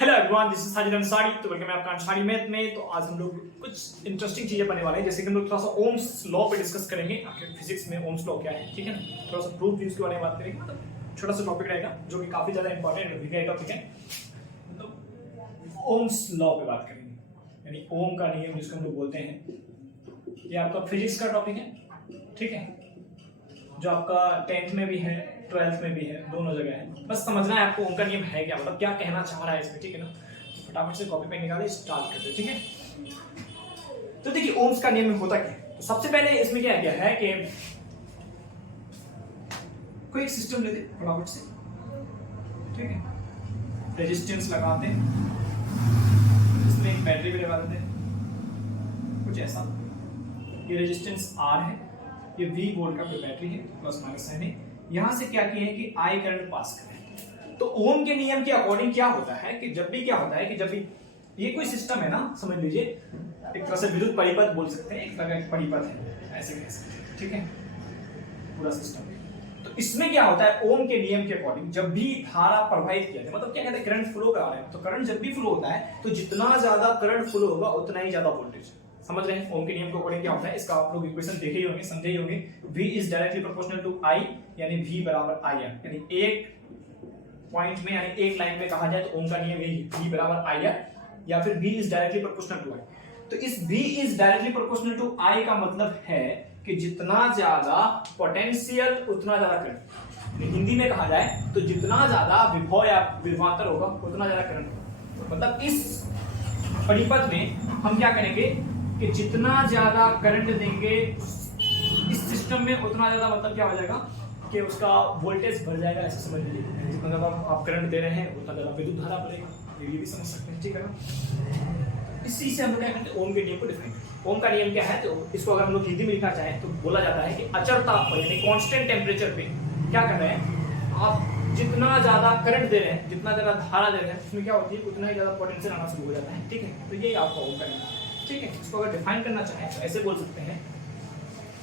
Hello everyone, this is Sajid Ansari. तो welcome है आपका अंसारी मैथ में। तो आज हम लोग कुछ इंटरेस्टिंग चीजें पढ़ने वाले हैं, जैसे कि हम लोग थोड़ा सा ओम्स लॉ पे डिस्कस करेंगे। आपके फिजिक्स में ओम्स लॉ क्या है, ठीक है ना। थोड़ा सा प्रूफ यूज के बारे में बात करेंगे। मतलब छोटा सा टॉपिक रहेगा जो कि काफी ज्यादा इंपॉर्टेंट टॉपिक है। मतलब ओम्स लॉ पे बात करेंगे, यानी ओम का नियम जिसको हम लोग बोलते हैं। ये आपका फिजिक्स का टॉपिक है, ठीक है, जो आपका 10th में भी है 12th में भी है, दोनों जगह है। बस समझना है आपको ओम का नियम है क्या, मतलब क्या कहना चाह रहा है इसमें, ठीक है ना। तो फटाफट से कॉपी पेन निकाले, स्टार्ट करते हैं, ठीक है। तो देखिए ओम्स का नियम होता क्या है। तो सबसे पहले इसमें क्या क्या है कि कोई एक सिस्टम लेते फटाफट से, ठीक है, रेजिस्टेंस लगाते हैं, इसमें एक बैटरी भी लगा देते हैं कुछ ऐसा। ये रेजिस्टेंस R है, ये V वोल्ट का कोई बैटरी है, प्लस माइनस साइन है। यहां से क्या किया है कि I करंट पास करें। तो ओम के नियम के अकॉर्डिंग क्या होता है कि जब भी क्या होता है कि जब भी ये कोई सिस्टम है ना, समझ लीजिए एक तरह से विद्युत परिपथ बोल सकते हैं, एक तरह का परिपथ है, ऐसे कह सकते हैं, ठीक है, पूरा सिस्टम। तो इसमें क्या होता है ओम के नियम के अकॉर्डिंग, जब भी धारा प्रवाहित किया जाए, मतलब क्या कहते हैं करंट फ्लो करा रहे हैं, तो करंट जब भी फ्लो होता है तो जितना ज्यादा करंट फ्लो होगा उतना ही ज्यादा वोल्टेज। समझ रहे हैं ओम के नियम के अकॉर्डिंग क्या होता है। इसका आप लोग इक्वेशन देखे ही होंगे, समझे ही होंगे। V is directly proportional to I, यानी V बराबर IR, यानी एक पॉइंट में यानी एक लाइन में कहा जाए तो ओम का नियम यही है, V बराबर IR, या फिर V is directly proportional to I। तो इस V is directly proportional to I का मतलब है कि जितना ज्यादा पोटेंशियल उतना ज्यादा करंट। हिंदी में कहा जाए तो जितना ज्यादा विभव या विभवांतर होगा उतना ज्यादा करंट होगा। मतलब इस परिपथ में हम क्या करेंगे कि जितना ज्यादा करंट देंगे इस सिस्टम में उतना ज्यादा, मतलब क्या हो जाएगा कि उसका वोल्टेज बढ़ जाएगा, ऐसे समझ लीजिए। जितना ज्यादा आप करंट दे रहे हैं उतना ज्यादा विद्युत धारा बढ़ेगा, ये भी समझ सकते हैं, ठीक है ना। इसी से हम लोग क्या करते हैं ओम के नियम को डिफाइन करते हैं। ओम का नियम क्या है, तो इसको अगर हम लोग हिंदी में लिखना चाहें तो बोला जाता है कि अचर ताप पर यानी कांस्टेंट टेम्परेचर पे क्या कर रहे हैं आप, जितना ज्यादा करंट दे रहे हैं, जितना ज्यादा धारा दे रहे हैं, उसमें क्या होती है उतना ही ज्यादा पोटेंशियल आना शुरू हो जाता है, ठीक है। तो ये आपका ओम का नियम है, ठीक है। इसको अगर डिफाइन करना चाहें तो ऐसे बोल सकते हैं,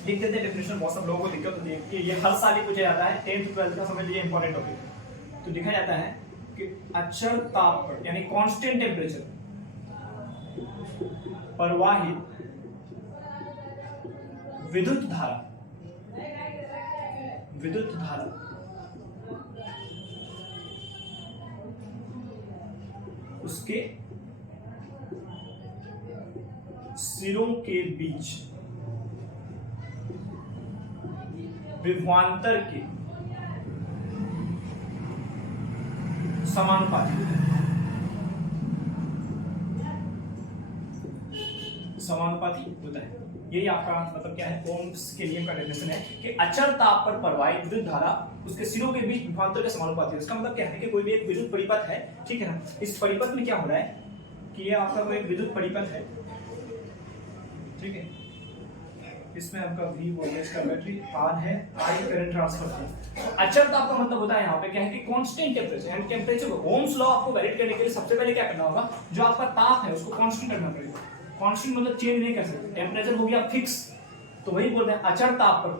लिख देते हैं डेफिनेशन। बहुत सब लोगों को दिक्कत होती है कि ये हर साल ही पूछा जाता है, 10th 12th का, समझ लीजिए इंपॉर्टेंट टॉपिक। तो लिखा जाता है कि अचर ताप पर यानी कांस्टेंट टेम्परेचर प्रवाहित विद्युत धारा उसके सिरों के बीच विभवांतर के समानुपाती होता है। यही आपका मतलब क्या है ओम्स के नियम का डेफिनेशन है कि अचर ताप पर प्रवाहित विद्युत धारा उसके सिरों के बीच विभवांतर के समानुपाती है। इसका मतलब क्या है कि कोई भी एक विद्युत परिपथ है, ठीक है ना। इस परिपथ में क्या हो रहा है कि ये आपका कोई एक विद्युत परिपथ है, ठीक है। इसमें आपका V वोल्टेज का बैटरी, R है, I करंट ट्रांसफर है। अचर ताप का मतलब होता है यहाँ पे क्या है कि कांस्टेंट टेम्परेचर, यानी टेम्परेचर को ओम्स लॉ आपको वैलिड करने के लिए सबसे पहले क्या करना होगा, जो आपका ताप है उसको कांस्टेंट करना पड़ेगा। कांस्टेंट मतलब चेंज नहीं कर सकते, टेम्परेचर हो गया फिक्स। तो वही बोल रहे हैं अचर ताप पर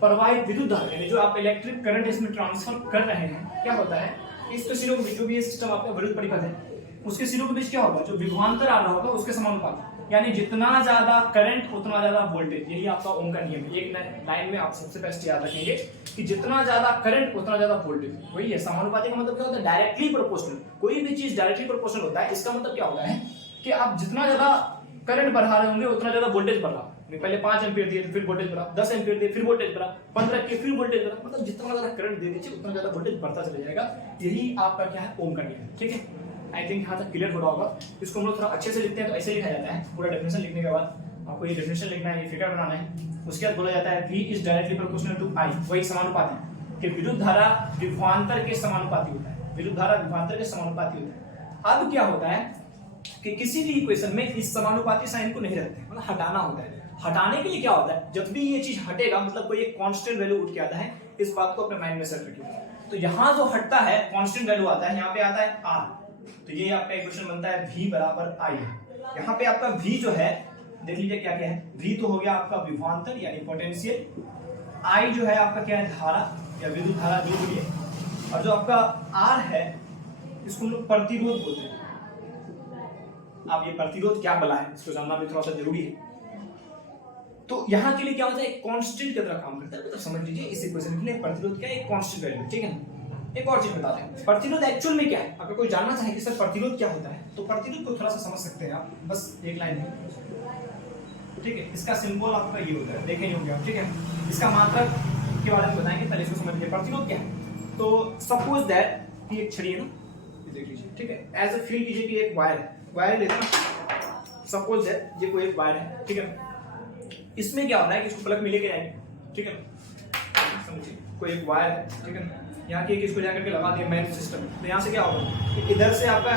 प्रवाहित विद्युत धारा, यानी जो आप इलेक्ट्रिक करंट इसमें ट्रांसफर कर रहे हैं, क्या होता है इसके सिरों के बीच, जो भी ये सिस्टम आपका विद्युत परिपथ है उसके सिरों के बीच क्या होगा, जो विभवांतर आ रहा होगा उसके समानुपाती, यानी जितना ज्यादा करंट उतना ज्यादा वोल्टेज। यही आपका ओम का नियम है। एक लाइन में आप सबसे बेस्ट याद रखेंगे कि जितना ज्यादा करंट उतना ज्यादा वोल्टेज। वही है समानुपाती का मतलब क्या होता है, डायरेक्टली प्रोपोर्शनल। कोई भी चीज डायरेक्टली प्रोपोर्शनल होता है, इसका मतलब क्या होता है कि आप जितना ज्यादा करंट बढ़ा रहे होंगे उतना ज्यादा वोल्टेज बढ़ रहा। पहले 5 एम्पीयर दिए फिर वोल्टेज बढ़ा, 10 एम्पीयर दिए फिर वोल्टेज बढ़ा, 15 के फिर वोल्टेज बढ़ा, मतलब जितना ज्यादा करंट दे दीजिए उतना ज्यादा वोल्टेज बढ़ता चला जाएगा। यही आपका क्या है ओम का नियम, ठीक है। आई थिंक यहाँ तक क्लियर हो रहा होगा। इसको हम लोग थोड़ा अच्छे से लिखते हैं तो ऐसे लिखा जाता है। पूरा डेफिनेशन लिखने के बाद आपको ये डेफिनेशन लिखना है, ये फिगर बनाना है। उसके बाद बोला जाता है V is directly proportional to I, वही समानुपाती कि विद्युत धारा विभवांतर के समानुपाती होता है, विद्युत धारा विभवांतर के समानुपाती होता है। अब क्या होता है कि किसी भी इक्वेशन में इस समानुपाती साइन को नहीं रखते, मतलब हटाना होता है। हटाने के लिए क्या होता है, जब भी ये चीज हटेगा मतलब कोई एक कांस्टेंट वैल्यू उठ के आता है, इस बात को अपने माइंड में सेट रखिए। तो यहाँ जो हटता है कांस्टेंट वैल्यू आता है, यहाँ पे आता है R। तो ये आपका इक्वेशन बनता है V बराबर I है। यहाँ पे आपका V जो है देख लीजिए क्या क्या है। V तो हो गया आपका विभवांतर यानी पोटेंशियल, I जो है आपका क्या है धारा या विद्युत धारा जो भी है, और जो आपका R है इसको हम लोग प्रतिरोध बोलते हैं। आप ये प्रतिरोध क्या बला है इसको जानना भी थोड़ा सा जरूरी है। तो यहाँ के लिए क्या होता है, एक कांस्टेंट की तरह काम करता है, मतलब समझ लीजिए इस इक्वेशन के लिए प्रतिरोध क्या है, एक कांस्टेंट वैल्यू, ठीक है ना। एक और चीज बताते हैं, प्रतिरोध एक्चुअल में क्या है। अगर कोई जानना चाहे कि सर प्रतिरोध क्या होता है, तो प्रतिरोध को थोड़ा सा समझ सकते हैं आप, बस एक लाइन में, ठीक है। इसका सिंबल आपका ये होता है, देखे ही होंगे आप, ठीक है। इसका मात्रक के बारे में बताएंगे, पहले इसको समझ लीजिए प्रतिरोध क्या है। तो सपोज दैट ये एक छड़ी है ना, ये देख लीजिए, ठीक है। एज अ फील कीजिए कि एक वायर लेते हैं, सपोज दैट ये कोई एक वायर है, ठीक है। इसमें क्या होता है कि इसको प्लग में लेके जाएंगे, ठीक है ना, समझिए कोई एक वायर है, ठीक है ना। यहाँ के इसको जाकर के लगा दिया मेन सिस्टम, तो यहाँ से क्या होगा कि इधर से आपका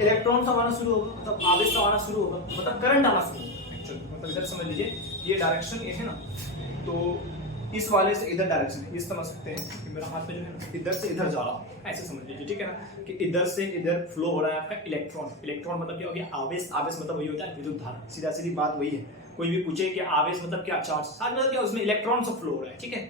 इलेक्ट्रॉन आना शुरू होगा, मतलब आवेश आना शुरू होगा, मतलब करंट आना शुरू होगा एक्चुअली। मतलब इधर समझ लीजिए ये डायरेक्शन ये है ना, तो इस वाले से इधर डायरेक्शन है, इस समझ सकते हैं कि मेरा हाथ पे जो है ना इधर से इधर जा रहा है, ऐसे समझ लीजिए, ठीक है ना, कि इधर से इधर फ्लो हो रहा है आपका इलेक्ट्रॉन। इलेक्ट्रॉन मतलब क्या हो गया, आवेश। आवेश मतलब वही होता है विद्युत धारा, सीधा सीधी बात वही है। कोई भी पूछे कि आवेश मतलब क्या, चार्ज। चार्ज मतलब क्या, उसमें इलेक्ट्रॉन से फ्लो हो रहा है, ठीक है।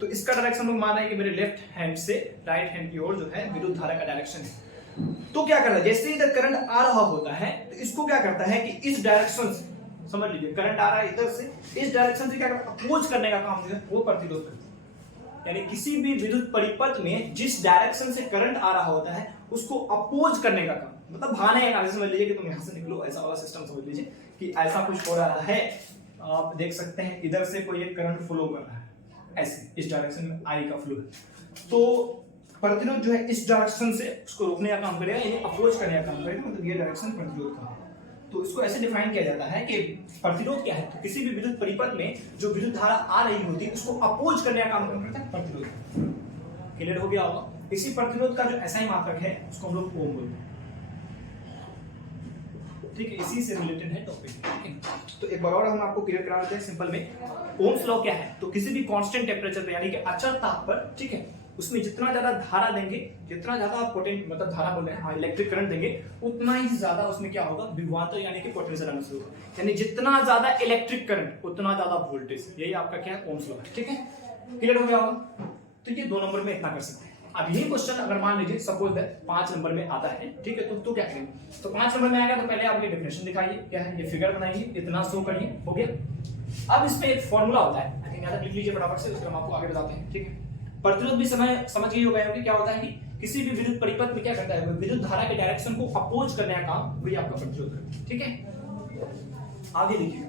तो इसका डायरेक्शन लोग मान रहे हैं कि मेरे लेफ्ट हैंड से राइट हैंड की ओर जो है विद्युत धारा का डायरेक्शन है। तो क्या कर रहा है, जैसे इधर करंट आ रहा होता है तो इसको क्या करता है कि इस डायरेक्शन से, समझ लीजिए करंट आ रहा है इधर से, इस डायरेक्शन से क्या करता है, अपोज करने का काम जो है वो प्रतिरोध करता है। यानी किसी भी विद्युत परिपथ में जिस डायरेक्शन से करंट आ रहा होता है उसको अपोज करने का काम, मतलब भाने का, समझ लीजिए कि तुम यहां से निकलो, ऐसा वाला सिस्टम समझ लीजिए कि ऐसा कुछ हो रहा है। आप देख सकते हैं इधर से कोई एक करंट फ्लो कर रहा है, ऐसे इस डायरेक्शन में आई का फ्लो है। तो प्रतिरोध जो है इस डायरेक्शन से उसको रोकने का काम करेगा, ये अपोज करने का काम करेगा, मतलब ये डायरेक्शन प्रतिरोध का है। तो इसको ऐसे डिफाइन किया जाता है कि प्रतिरोध क्या है, तो किसी भी विद्युत परिपथ में जो विद्युत धारा आ रही होती है उसको अपोज करने का काम करता है प्रतिरोध। क्लियर हो गया होगा। इसी प्रतिरोध का जो एसआई मात्रक है उसको हम लोग ओम बोलते हैं, ठीक है, इसी से रिलेटेड है टॉपिक, ठीक है। तो एक बार और हम आपको क्लियर करा देते हैं सिंपल में। ओम्स लॉ क्या है, तो किसी भी कांस्टेंट टेम्परेचर पे यानी कि अचल ताप पर, ठीक है, उसमें जितना ज्यादा धारा देंगे, जितना ज्यादा आप पोटेंशियल मतलब धारा बोल रहे हैं, हाँ इलेक्ट्रिक करंट देंगे, उतना ही ज्यादा उसमें क्या होगा, विभवांतर यानी कि पोटेंशियल आना शुरू होगा। यानी जितना ज्यादा इलेक्ट्रिक करंट उतना ज्यादा वोल्टेज, यही आपका क्या है, ओम्स लॉ है, ठीक है। क्लियर हो गया होगा। तो ये 2 नंबर में इतना कर सकते हैं। अब यही क्वेश्चन अगर मान लीजिए सपोज दैट 5 नंबर में आता है, ठीक है, तो क्या करेंगे, तो 5 नंबर में आएगा तो पहले आपकी डेफिनेशन दिखाइए क्या है, ये फिगर बनाइए, इतना शो करिए, हो गया। अब इसमें एक फॉर्मूला होता है, आई थिंक याद लिख लीजिए फटाफट से, उसको हम आपको आगे बताते हैं, ठीक है। प्रतिरोध भी समझ गए हो गए होंगे, क्या होता है कि किसी भी विद्युत परिपथ में क्या करता है, विद्युत धारा के डायरेक्शन को अपोज करने का काम वही आपका प्रतिरोध करता है, ठीक है। आगे देखिए,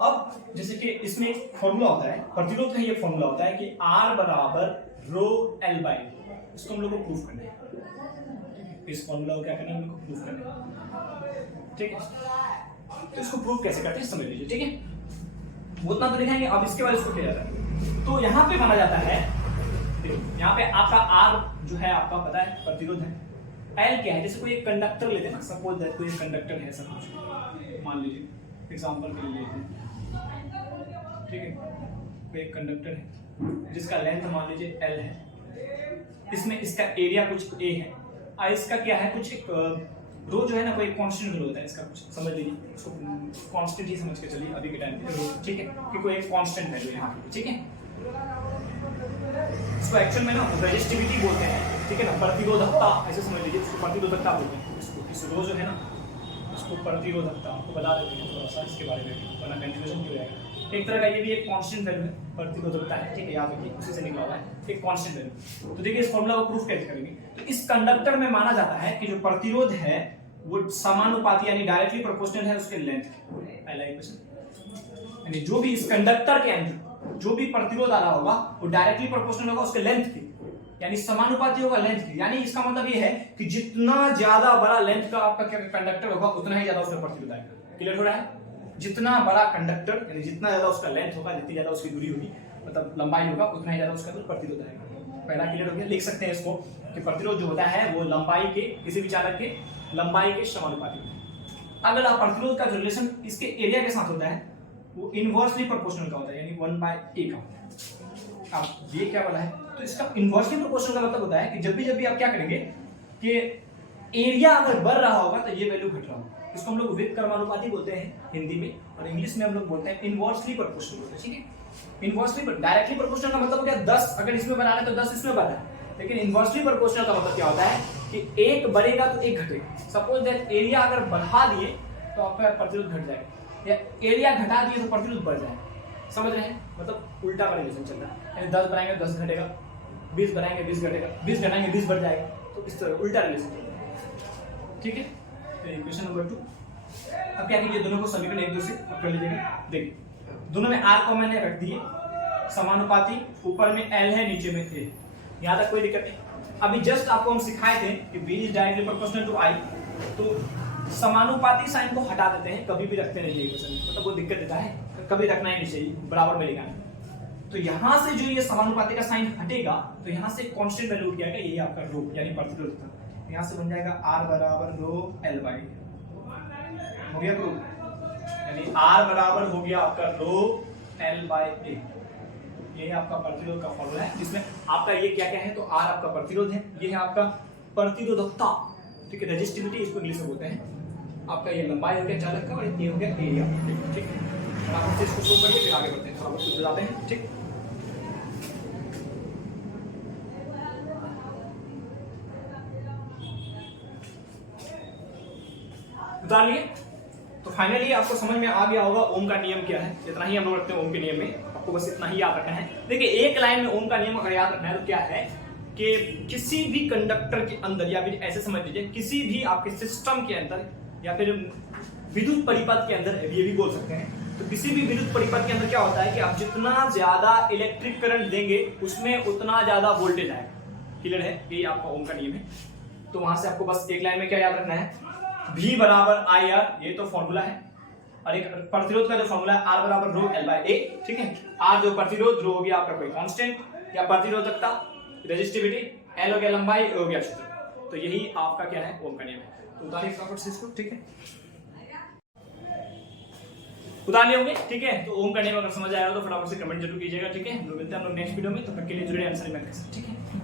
अब जैसे कि इसमें एक फॉर्मूला होता है प्रतिरोध का, ये फॉर्मूला होता है कि R बराबर रो L बाई, इसको हम लोग को प्रूफ करना है। इस फॉर्मूला को क्या करना है, हम लोग को प्रूफ करना है, ठीक है। तो इसको प्रूफ कैसे करते हैं समझ लीजिए, ठीक है। उतना तो दिखाएंगे, अब इसके बाद इसको किया जाता है। तो यहाँ पे माना जाता है, यहाँ पे आपका R जो है आपका पता है प्रतिरोध है, L क्या है, जैसे कोई एक कंडक्टर लेते हैं ना, सपोज दैट कोई एक कंडक्टर है, सब कुछ मान लीजिए एग्जांपल के लिए लेते हैं, ठीक है। कोई एक कंडक्टर है जिसका लेंथ मान लीजिए L है, इसमें इसका एरिया कुछ A है, और इसका क्या है, कुछ एक रो जो है ना कोई कांस्टेंट वैल्यू होता है इसका, कुछ समझ लीजिए उसको कांस्टेंट ही समझ के चलिए अभी के टाइम पे, ठीक है, कि कोई एक कांस्टेंट वैल्यू यहाँ पे, ठीक है। इसको एक्चुअल में ना रेजिस्टिविटी बोलते हैं, ठीक है ना, प्रतिरोधकता ऐसे समझ लीजिए, इसको प्रतिरोधकता बोलते हैं। इसको इस रो जो है ना इसको प्रतिरोधकता, आपको बता देते हैं थोड़ा सा इसके बारे में, वरना कंफ्यूजन हो जाएगा। एक तरह का ये भी एक कांस्टेंट वैल्यू है, प्रतिरोधकता है, ठीक है, याद रखिए उसी से निकला हुआ है एक कांस्टेंट वैल्यू। तो देखिए इस फॉर्मूला को प्रूफ कैसे करेंगे, तो इस कंडक्टर में माना जाता है कि जो प्रतिरोध है वो समानुपाती यानी डायरेक्टली प्रोपोर्शनल है उसके लेंथ, पहला इक्वेशन। यानी जो भी इस कंडक्टर के अंदर जो भी प्रतिरोध आ रहा होगा वो डायरेक्टली प्रोपोर्शनल होगा उसके लेंथ की, यानी समानुपाती होगा लेंथ की। यानी इसका मतलब ये है कि जितना ज्यादा बड़ा लेंथ का आपका कंडक्टर होगा उतना ही ज्यादा उसका प्रतिरोध आएगा। क्लियर हो रहा है, जितना बड़ा कंडक्टर यानी जितना ज्यादा उसका लेंथ होगा, जितनी ज्यादा उसकी दूरी होगी मतलब लंबाई होगा, उतना ही ज्यादा उसका प्रतिरोध आएगा। पहला क्लियर हो गया, लिख सकते हैं इसको कि प्रतिरोध जो होता है वो लंबाई के, किसी भी चालक के लंबाई के समानुपाती। अगला प्रतिरोध का जो रिलेशन इसके एरिया के साथ होता है वो इनवर्सली प्रोपोर्शनल का होता है, यानी 1/a का होता है। अब ये क्या वाला है, तो इसका इनवर्सली प्रोपोर्शनल का मतलब होता है कि जब भी आप क्या करेंगे कि एरिया अगर बढ़ रहा होगा तो ये वैल्यू घट रहा होगा। इसको हम लोग व्युत्क्रमानुपाती बोलते हैं हिंदी में, और इंग्लिश में हम लोग बोलते हैं इनवर्सली प्रोपोर्शनल बोलते हैं, ठीक है। इनवर्सली डायरेक्टली प्रोपोर्शनल का मतलब हो गया 10 अगर इसमें बना रहे तो 10 इसमें बढ़ रहा है, लेकिन इन्वर्सली प्रोपोर्शनल का मतलब क्या होता है कि एक बढ़ेगा तो एक घटेगा। सपोज दैट एरिया अगर बढ़ा दिए तो आपका प्रतिरोध घट जाएगा, या एरिया घटा दिए तो प्रतिरोध बढ़ जाएगा। समझ रहे हैं? मतलब उल्टा का रिलेशन चल रहा है, यानी 10 बनाएंगे 10 घटेगा, 20 बनाएंगे 20 घटेगा, 20 घटाएंगे 20 बढ़ जाएगा। तो इस तरह उल्टा रिलेशन चल रहा है। ठीक है, तो इक्वेशन नंबर 2। अब क्या कीजिए, दोनों को समीकरण एक दूसरे कर लीजिएगा। देखिए दोनों में r कॉमन है, रख दिए, समानुपाती, ऊपर में l है नीचे में a, यहाँ तक कोई दिक्कत नहीं। अभी जस्ट आपको हम सिखाए थे कि b is directly proportional to i, तो समानुपाती साइन को हटा देते हैं, कभी भी रखते नहीं इक्वेशन में, मतलब वो दिक्कत देता है, कभी रखना ही नहीं चाहिए, बराबर में लिखना। तो यहाँ से जो ये समानुपाती का साइन हटेगा तो यहाँ से कांस्टेंट वैल्यू उठ जाएगा, यही आपका रो यानी प्रतिरोध था। यहाँ से बन जाएगा r बराबर रो l बाई, हो गया प्रूफ, यानी r बराबर हो गया आपका रो l बाई a। ये आपका प्रतिरोध का फॉर्मूला है, जिसमें आपका ये क्या क्या है, तो R आपका प्रतिरोध है, ये है आपका प्रतिरोधकता, ठीक है, रेजिस्टिविटी इसको इंग्लिश में बोलते हैं। आपका ये लंबाई हो गया चालक का, और ये हो गया एरिया। ठीक है, आप इसको शो करिए, फिर आगे बढ़ते हैं, थोड़ा बहुत बताते हैं। ठीक, बता लिए। तो फाइनली आपको समझ में आ गया होगा ओम का नियम क्या है, इतना ही हम लोग रखते हैं ओम के नियम में, आपको बस इतना ही याद रखना है। देखिए एक लाइन में ओम का नियम अगर याद रखना है तो क्या है कि किसी भी कंडक्टर के अंदर, या फिर ऐसे समझ लीजिए किसी भी आपके सिस्टम के अंदर, या फिर विद्युत परिपथ के अंदर, ये भी बोल सकते हैं, तो किसी भी विद्युत परिपथ के अंदर क्या होता है कि आप जितना ज्यादा इलेक्ट्रिक करंट देंगे उसमें उतना ज्यादा वोल्टेज आएगा। क्लियर है? यही आपका ओम का नियम है। तो वहां से आपको बस एक लाइन में क्या याद रखना है, V बराबर आई आर, ये तो फॉर्मूला है, और एक प्रतिरोध का जो फॉर्मूला है R बराबर रो L बाय A। ठीक है, R जो प्रतिरोध, रो हो गया आपका कोई कांस्टेंट या प्रतिरोधकता, रेजिस्टिविटी, L हो गया लंबाई, A हो गया क्षेत्र। तो यही आपका क्या है, ओम का नियम है। तो उतारिए फटाफट से इसको। ठीक है, उतार लिए होंगे। ठीक है, तो ओम का नियम अगर समझ आया हो तो फटाफट से कमेंट जरूर कीजिएगा। ठीक है, मिलते हैं हम लोग नेक्स्ट वीडियो में, तो तब तक के लिए जुड़े आंसर में। ठीक है।